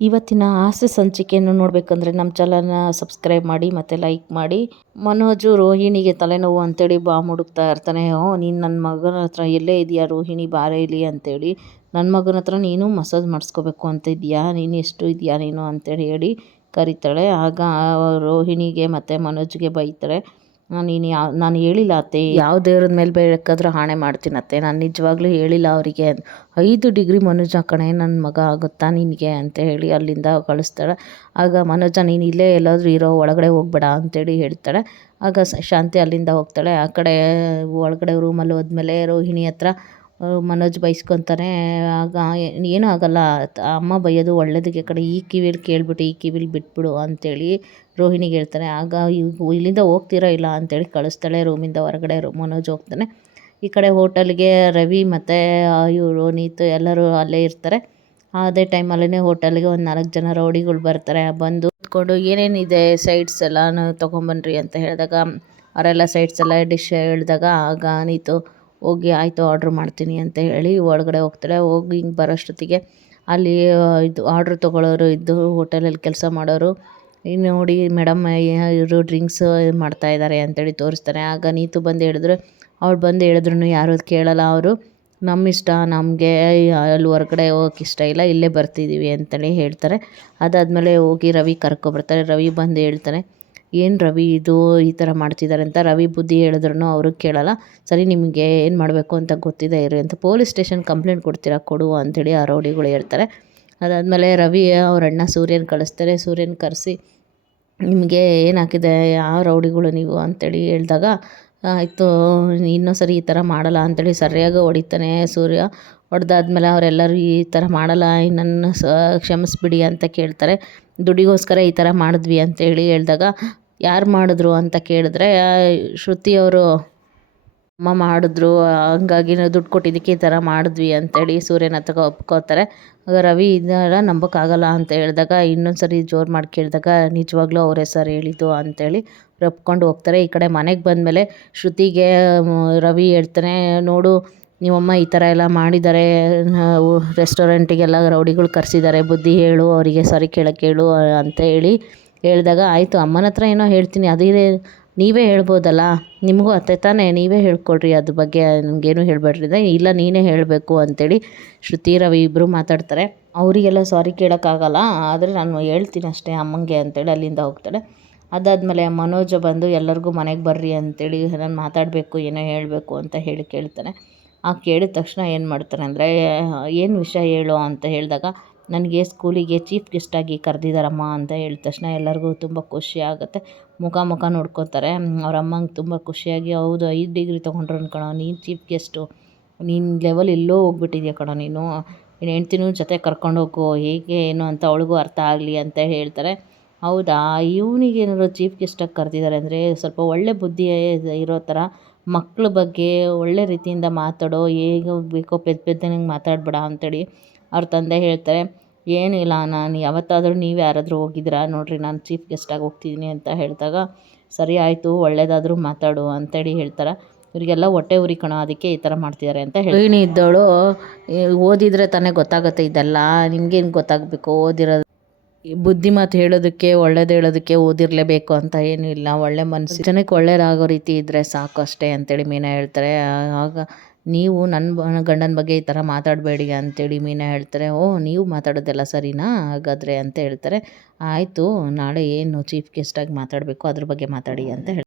ಇವತ್ತಿನ ಹಾಸ್ಯ ಸಂಚಿಕೆಯನ್ನು ನೋಡಬೇಕಂದ್ರೆ ನಮ್ಮ ಚಾನಲ್ನ ಸಬ್ಸ್ಕ್ರೈಬ್ ಮಾಡಿ ಮತ್ತು ಲೈಕ್ ಮಾಡಿ. ಮನೋಜು ರೋಹಿಣಿಗೆ ತಲೆನೋವು ಅಂತೇಳಿ ಬಾಂಬ್ ಹುಡುಕ್ತಾ ಇರ್ತಾನೆ. ನೀನು ನನ್ನ ಮಗನ ಹತ್ರ ಎಲ್ಲೇ ಇದೆಯಾ ರೋಹಿಣಿ ಬಾರೆ ಇಲ್ಲಿ ಅಂತೇಳಿ, ನನ್ನ ಮಗನ ಹತ್ರ ನೀನು ಮಸಾಜ್ ಮಾಡಿಸ್ಕೋಬೇಕು ಅಂತ ಇದೆಯಾ, ನೀನು ಎಷ್ಟು ಇದೆಯಾ ನೀನು ಅಂತೇಳಿ ಹೇಳಿ ಕರೀತಾಳೆ. ಆಗ ರೋಹಿಣಿಗೆ ಮತ್ತು ಮನೋಜ್ಗೆ ಬೈತಾಳೆ. ನಾನು ಹೇಳಿಲ್ಲ ಅತ್ತೆ, ಯಾವ ದೇವ್ರದ ಮೇಲೆ ಬೇಕಾದ್ರೂ ಆಣೆ ಮಾಡ್ತೀನತ್ತೆ, ನಾನು ನಿಜವಾಗ್ಲೂ ಹೇಳಿಲ್ಲ ಅವರಿಗೆ. 5 ಡಿಗ್ರಿ ಮನೋಜ ಕಣೆ ನನ್ನ ಮಗ, ಆಗುತ್ತಾ ನಿನಗೆ ಅಂತ ಹೇಳಿ ಅಲ್ಲಿಂದ ಕಳಿಸ್ತಾಳೆ. ಆಗ ಮನೋಜ ನೀನು ಇಲ್ಲೇ ಎಲ್ಲಾದರೂ ಇರೋ, ಒಳಗಡೆ ಹೋಗ್ಬೇಡ ಅಂತೇಳಿ ಹೇಳ್ತಾಳೆ. ಆಗ ಶಾಂತಿ ಅಲ್ಲಿಂದ ಹೋಗ್ತಾಳೆ. ಆ ಕಡೆ ಒಳಗಡೆ ರೂಮಲ್ಲಿ ಹೋದ್ಮೇಲೆ ರೋಹಿಣಿ ಹತ್ರ ಮನೋಜ್ ಬೈಸ್ಕೊತಾನೆ. ಆಗ ಏನೂ ಆಗಲ್ಲ, ಅಮ್ಮ ಬೈಯೋದು ಒಳ್ಳೇದಕ್ಕೆ ಕಡೆ, ಈ ಕಿವಿಲಿ ಕೇಳ್ಬಿಟ್ಟು ಈ ಕಿವಿಲಿ ಬಿಟ್ಬಿಡು ಅಂತೇಳಿ ರೋಹಿಣಿಗೆ ಹೇಳ್ತಾನೆ. ಆಗ ಇಲ್ಲಿಂದ ಹೋಗ್ತೀರಾ ಇಲ್ಲ ಅಂತೇಳಿ ಕಳಿಸ್ತಾಳೆ. ರೂಮಿಂದ ಹೊರಗಡೆ ಮನೋಜ್ ಹೋಗ್ತಾನೆ. ಈ ಕಡೆ ಹೋಟೆಲ್ಗೆ ರವಿ ಮತ್ತು ಇವರು ನೀತು ಎಲ್ಲರೂ ಅಲ್ಲೇ ಇರ್ತಾರೆ. ಅದೇ ಟೈಮಲ್ಲೇ ಹೋಟೆಲ್ಗೆ ಒಂದು 4 ಜನ ರೌಡಿಗಳು ಬರ್ತಾರೆ. ಬಂದು ಕೂತ್ಕೊಂಡು ಏನೇನಿದೆ ಸೈಡ್ಸ್ ಎಲ್ಲ ತೊಗೊಂಬನ್ರಿ ಅಂತ ಹೇಳಿದಾಗ ಅವರೆಲ್ಲ ಸೈಡ್ಸ್ ಎಲ್ಲ ಡಿಶ್ ಹೇಳಿದಾಗ ಆಗ ನೀತು ಹೋಗಿ ಆಯಿತು ಆರ್ಡ್ರ್ ಮಾಡ್ತೀನಿ ಅಂತ ಹೇಳಿ ಒಳಗಡೆ ಹೋಗ್ತಾಳೆ. ಹೋಗಿ ಹಿಂಗೆ ಬರೋಷ್ಟೊತ್ತಿಗೆ ಅಲ್ಲಿ ಇದು ಆರ್ಡ್ರ್ ತೊಗೊಳ್ಳೋರು ಇದ್ದು ಹೋಟೆಲಲ್ಲಿ ಕೆಲಸ ಮಾಡೋರು, ನೋಡಿ ಮೇಡಮ್ ಇವರು ಡ್ರಿಂಕ್ಸ್ ಮಾಡ್ತಾಯಿದ್ದಾರೆ ಅಂತೇಳಿ ತೋರಿಸ್ತಾರೆ. ಆಗ ನೀತು ಬಂದು ಹೇಳಿದ್ರು, ಅವ್ರು ಬಂದು ಹೇಳಿದ್ರು ಯಾರು ಕೇಳಲ್ಲ, ಅವರು ನಮ್ಮ ಇಷ್ಟ, ನಮಗೆ ಅಲ್ಲಿ ಹೊರಗಡೆ ಹೋಗೋಕೆ ಇಷ್ಟ ಇಲ್ಲ, ಇಲ್ಲೇ ಬರ್ತಿದ್ದೀವಿ ಅಂತೇಳಿ ಹೇಳ್ತಾರೆ. ಅದಾದಮೇಲೆ ಹೋಗಿ ರವಿ ಕರ್ಕೊಬರ್ತಾರೆ. ರವಿ ಬಂದು ಹೇಳ್ತಾನೆ, ಏನು ರವಿ ಇದು ಈ ಥರ ಮಾಡ್ತಿದ್ದಾರೆ ಅಂತ. ರವಿ ಬುದ್ಧಿ ಹೇಳಿದ್ರು ಅವರು ಕೇಳಲ್ಲ. ಸರಿ ನಿಮಗೆ ಏನು ಮಾಡಬೇಕು ಅಂತ ಗೊತ್ತಿದೆ ಇರಿ ಅಂತ, ಪೊಲೀಸ್ ಸ್ಟೇಷನ್ ಕಂಪ್ಲೇಂಟ್ ಕೊಡ್ತೀರಾ ಕೊಡು ಅಂಥೇಳಿ ಆ ರೌಡಿಗಳು ಹೇಳ್ತಾರೆ. ಅದಾದಮೇಲೆ ರವಿ ಅವ್ರ ಅಣ್ಣ ಸೂರ್ಯನ ಕಳಿಸ್ತಾರೆ. ಸೂರ್ಯನ ಕರೆಸಿ ನಿಮಗೆ ಏನಾಗಿದೆ ಯಾವ ರೌಡಿಗಳು ನೀವು ಅಂತೇಳಿ ಹೇಳಿದಾಗ ಆಯಿತು ಇನ್ನೊಂದು ಸರಿ ಈ ಥರ ಮಾಡಲ್ಲ ಅಂತೇಳಿ ಸರಿಯಾಗಿ ಹೊಡಿತಾನೆ ಸೂರ್ಯ. ಹೊಡೆದಾದ್ಮೇಲೆ ಅವರೆಲ್ಲರೂ ಈ ಥರ ಮಾಡಲ್ಲ, ನನ್ನನ್ನು ಕ್ಷಮಿಸ್ಬಿಡಿ ಅಂತ ಕೇಳ್ತಾರೆ. ದುಡ್ಡಿಗೋಸ್ಕರ ಈ ಥರ ಮಾಡಿದ್ವಿ ಅಂತೇಳಿ ಹೇಳಿದಾಗ ಯಾರು ಮಾಡಿದ್ರು ಅಂತ ಕೇಳಿದ್ರೆ ಶ್ರುತಿಯವರು ಅಮ್ಮ ಮಾಡಿದ್ರು, ಹಂಗಾಗಿ ನಾವು ದುಡ್ಡು ಕೊಟ್ಟಿದ್ದಕ್ಕೆ ಈ ಥರ ಮಾಡಿದ್ವಿ ಅಂತೇಳಿ ಸೂರ್ಯನ ಹತ್ರ ಒಪ್ಕೋತಾರೆ. ಆಗ ರವಿ ಇದೆಲ್ಲ ನಂಬೋಕ್ಕಾಗಲ್ಲ ಅಂತ ಹೇಳಿದಾಗ ಇನ್ನೊಂದು ಸರಿ ಜೋರು ಮಾಡಿ ಕೇಳಿದಾಗ ನಿಜವಾಗ್ಲೂ ಅವರೇ ಸರ್ ಹೇಳಿದ್ದು ಅಂತೇಳಿ ಒಪ್ಕೊಂಡು ಹೋಗ್ತಾರೆ. ಈ ಕಡೆ ಮನೆಗೆ ಬಂದಮೇಲೆ ಶ್ರುತಿಗೆ ರವಿ ಹೇಳ್ತಾನೆ, ನೋಡು ನಿಮ್ಮಮ್ಮ ಈ ಥರ ಎಲ್ಲ ಮಾಡಿದ್ದಾರೆ, ರೆಸ್ಟೋರೆಂಟಿಗೆಲ್ಲ ರೌಡಿಗಳು ಕರೆಸಿದ್ದಾರೆ, ಬುದ್ಧಿ ಹೇಳು ಅವರಿಗೆ, ಸರಿ ಕೇಳೋಕ್ಕೆ ಹೇಳು ಅಂತ ಹೇಳಿ ಹೇಳಿದಾಗ ಆಯಿತು ಅಮ್ಮನ ಹತ್ರ ಏನೋ ಹೇಳ್ತೀನಿ, ಅದೇ ನೀವೇ ಹೇಳ್ಬೋದಲ್ಲ, ನಿಮಗೂ ಅತ್ತೆ ತಾನೇ, ನೀವೇ ಹೇಳ್ಕೊಡ್ರಿ ಅದ್ರ ಬಗ್ಗೆ, ನನಗೇನು ಹೇಳಬೇಡ್ರಿ. ಇಲ್ಲ ನೀನೇ ಹೇಳಬೇಕು ಅಂತೇಳಿ ಶ್ರುತಿ ರವಿ ಇಬ್ಬರು ಮಾತಾಡ್ತಾರೆ. ಅವರಿಗೆಲ್ಲ ಸಾರಿ ಕೇಳೋಕ್ಕಾಗಲ್ಲ, ಆದರೆ ನಾನು ಹೇಳ್ತೀನಿ ಅಷ್ಟೇ ಅಮ್ಮಂಗೆ ಅಂತೇಳಿ ಅಲ್ಲಿಂದ ಹೋಗ್ತಾಳೆ. ಅದಾದಮೇಲೆ ಮನೋಜ ಬಂದು ಎಲ್ಲರಿಗೂ ಮನೆಗೆ ಬರ್ರಿ ಅಂತೇಳಿ ನಾನು ಮಾತಾಡಬೇಕು ಏನೋ ಹೇಳಬೇಕು ಅಂತ ಹೇಳಿ ಕೇಳ್ತಾನೆ. ಕೇಳಿದ ತಕ್ಷಣ ಏನು ಮಾಡ್ತಾನೆ ಅಂದರೆ, ಏನು ವಿಷಯ ಹೇಳು ಅಂತ ಹೇಳಿದಾಗ ನನಗೆ ಸ್ಕೂಲಿಗೆ ಚೀಫ್ ಗೆಸ್ಟಾಗಿ ಕರೆದಿದ್ದಾರಮ್ಮ ಅಂತ ಹೇಳಿದ ತಕ್ಷಣ ಎಲ್ಲರಿಗೂ ತುಂಬ ಖುಷಿ ಆಗುತ್ತೆ. ಮುಖ ನೋಡ್ಕೊತಾರೆ. ಅವ್ರ ಅಮ್ಮಂಗೆ ತುಂಬ ಖುಷಿಯಾಗಿ, ಹೌದು 5 ಡಿಗ್ರಿ ತೊಗೊಂಡ್ರು ಅನ್ಕೊಳೋ, ನೀನು ಚೀಫ್ ಗೆಸ್ಟು, ನೀನು ಲೆವೆಲ್ ಎಲ್ಲೋ ಹೋಗ್ಬಿಟ್ಟಿದ್ಯಾ ಕಣೋ, ನೀನು ಹೆಂಡ್ತಿನೂ ಜೊತೆ ಕರ್ಕೊಂಡೋಗು, ಹೇಗೆ ಏನು ಅಂತ ಅವಳಿಗೂ ಅರ್ಥ ಆಗಲಿ ಅಂತ ಹೇಳ್ತಾರೆ. ಹೌದಾ, ಇವನಿಗೆ ಏನಾದ್ರು ಚೀಫ್ ಗೆಸ್ಟಾಗಿ ಕರೆದಿದ್ದಾರೆ ಅಂದರೆ ಸ್ವಲ್ಪ ಒಳ್ಳೆ ಬುದ್ಧಿ ಇರೋ ಥರ ಮಕ್ಕಳ ಬಗ್ಗೆ ಒಳ್ಳೆ ರೀತಿಯಿಂದ ಮಾತಾಡೋ, ಹೇಗೆ ಬೇಕೋ ಪೆದ್ದನಂಗೆ ಮಾತಾಡಬೇಡ ಅಂತೇಳಿ ಅವ್ರ ತಂದೆ ಹೇಳ್ತಾರೆ. ಏನಿಲ್ಲ, ನಾನು ಯಾವತ್ತಾದರೂ ನೀವು ಯಾರಾದರೂ ಹೋಗಿದ್ದೀರಾ ನೋಡಿರಿ, ನಾನು ಚೀಫ್ ಗೆಸ್ಟಾಗಿ ಹೋಗ್ತಿದ್ದೀನಿ ಅಂತ ಹೇಳಿದಾಗ ಸರಿ ಆಯಿತು ಒಳ್ಳೇದಾದರೂ ಮಾತಾಡು ಅಂತೇಳಿ ಹೇಳ್ತಾರೆ. ಇವರಿಗೆಲ್ಲ ಹೊಟ್ಟೆ ಉರಿ ಕಣೋ, ಅದಕ್ಕೆ ಈ ಥರ ಮಾಡ್ತಿದ್ದಾರೆ ಅಂತ ಹೇಳಿ ಇದ್ದವಳು, ಓದಿದರೆ ತಾನೇ ಗೊತ್ತಾಗುತ್ತೆ ಇದೆಲ್ಲ, ನಿಮಗೇನು ಗೊತ್ತಾಗಬೇಕು, ಓದಿರೋದು ಬುದ್ಧಿ ಮಾತು ಹೇಳೋದಕ್ಕೆ ಒಳ್ಳೇದು ಹೇಳೋದಕ್ಕೆ ಓದಿರಲೇಬೇಕು ಅಂತ ಏನೂ ಇಲ್ಲ, ಒಳ್ಳೆ ಮನಸ್ಸು ಜನಕ್ಕೆ ಒಳ್ಳೇದಾಗೋ ರೀತಿ ಇದ್ದರೆ ಸಾಕು ಅಷ್ಟೇ ಅಂತೇಳಿ ಮೀನಾ ಹೇಳ್ತಾರೆ. ಆಗ ನೀವು ನನ್ನ ಗಂಡನ ಬಗ್ಗೆ ಈ ಥರ ಮಾತಾಡಬೇಡಿ ಅಂತೇಳಿ ಮೀನಾ ಹೇಳ್ತಾರೆ. ನೀವು ಮಾತಾಡೋದೆಲ್ಲ ಸರಿನಾ ಹಾಗಾದರೆ ಅಂತ ಹೇಳ್ತಾರೆ. ಆಯಿತು ನಾಳೆ ಏನು ಚೀಫ್ ಗೆಸ್ಟಾಗಿ ಮಾತಾಡಬೇಕು ಅದ್ರ ಬಗ್ಗೆ ಮಾತಾಡಿ ಅಂತ ಹೇಳ್ತಾರೆ.